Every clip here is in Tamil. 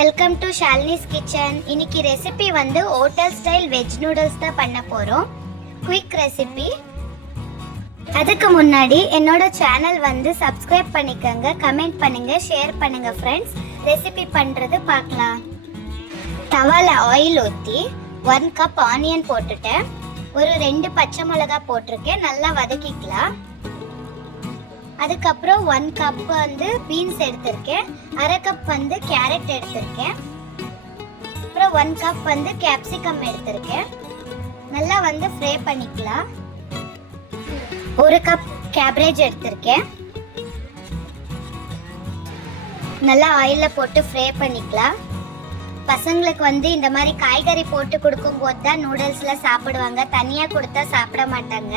Welcome to Shalini's kitchen. இன்னைக்கு ரெசிபி வந்து ஹோட்டல் ஸ்டைல் வெஜ் நூடுல்ஸ் தான் பண்ண போகிறோம். Quick recipe. அதுக்கு முன்னாடி என்னோட சேனல் வந்து சப்ஸ்கிரைப் பண்ணிக்கோங்க, கமெண்ட் பண்ணுங்க, ஷேர் பண்ணுங்க ஃப்ரெண்ட்ஸ். ரெசிபி பண்ணுறது பார்க்கலாம். தவால ஆயில் ஊற்றி 1 கப் ஆனியன் போட்டுட்டேன். ஒரு 2 பச்சை மிளகாய் போட்டிருக்கேன். நல்லா வதக்கிக்கலாம். அதுக்கப்புறம் 1 கப் வந்து பீன்ஸ் எடுத்திருக்கேன். 1/2 கப் வந்து கேரட் எடுத்திருக்கேன். அப்புறம் 1 கப் வந்து கேப்சிகம் எடுத்திருக்கேன். நல்லா வந்து ஃப்ரை பண்ணிக்கலாம். 1 கப் கேபேஜ் எடுத்திருக்கேன். நல்லா ஆயிலில் போட்டு ஃப்ரை பண்ணிக்கலாம். பசங்களுக்கு வந்து இந்த மாதிரி காய்கறி போட்டு கொடுக்கும்போது தான் நூடுல்ஸில் சாப்பிடுவாங்க. தனியாக கொடுத்தா சாப்பிட மாட்டாங்க.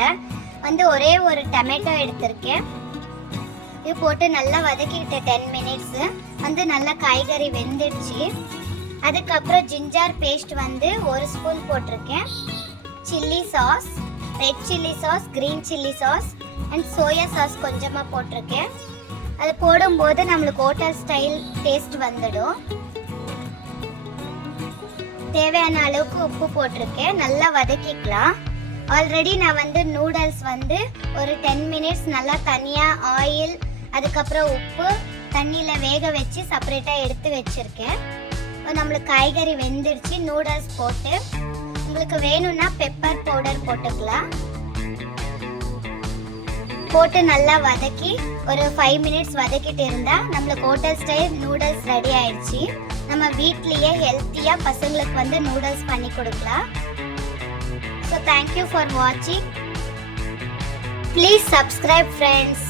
வந்து ஒரே ஒரு டொமேட்டோ எடுத்திருக்கேன். இது போட்டு நல்லா வதக்கிட்டு 10 மினிட்ஸ் வந்து நல்லா காய்கறி வெந்துடுச்சு. அதுக்கப்புறம் ஜிஞ்சர் பேஸ்ட் வந்து 1 ஸ்பூன் போட்டிருக்கேன். Chilli sauce, red chilli sauce, green chilli sauce and soya sauce கொஞ்சமாக போட்டிருக்கேன். அது போடும்போது நம்மளுக்கு ஹோட்டல் ஸ்டைல் டேஸ்ட் வந்துடும். தேவையான அளவுக்கு உப்பு போட்டிருக்கேன். நல்லா வதக்கிக்கலாம். ஆல்ரெடி நான் வந்து நூடுல்ஸ் வந்து ஒரு 10 மினிட்ஸ் நல்லா தனியாக ஆயில் அதுக்கப்புறம் உப்பு தண்ணியில் வேக வச்சு செப்பரேட்டாக எடுத்து வச்சுருக்கேன். நம்மளுக்கு காய்கறி வெந்துடுச்சு. நூடுல்ஸ் போட்டு உங்களுக்கு வேணும்னா பெப்பர் பவுடர் போட்டுக்கலாம். போட்டு நல்லா வதக்கி ஒரு 5 மினிட்ஸ் வதக்கிட்டு இருந்தால் நம்மளுக்கு ஹோட்டல் ஸ்டைல் நூடுல்ஸ் ரெடி ஆயிடுச்சு. நம்ம வீட்லேயே ஹெல்த்தியாக பசங்களுக்கு வந்து நூடுல்ஸ் பண்ணி கொடுக்கலாம். So thank you for watching. Please subscribe friends.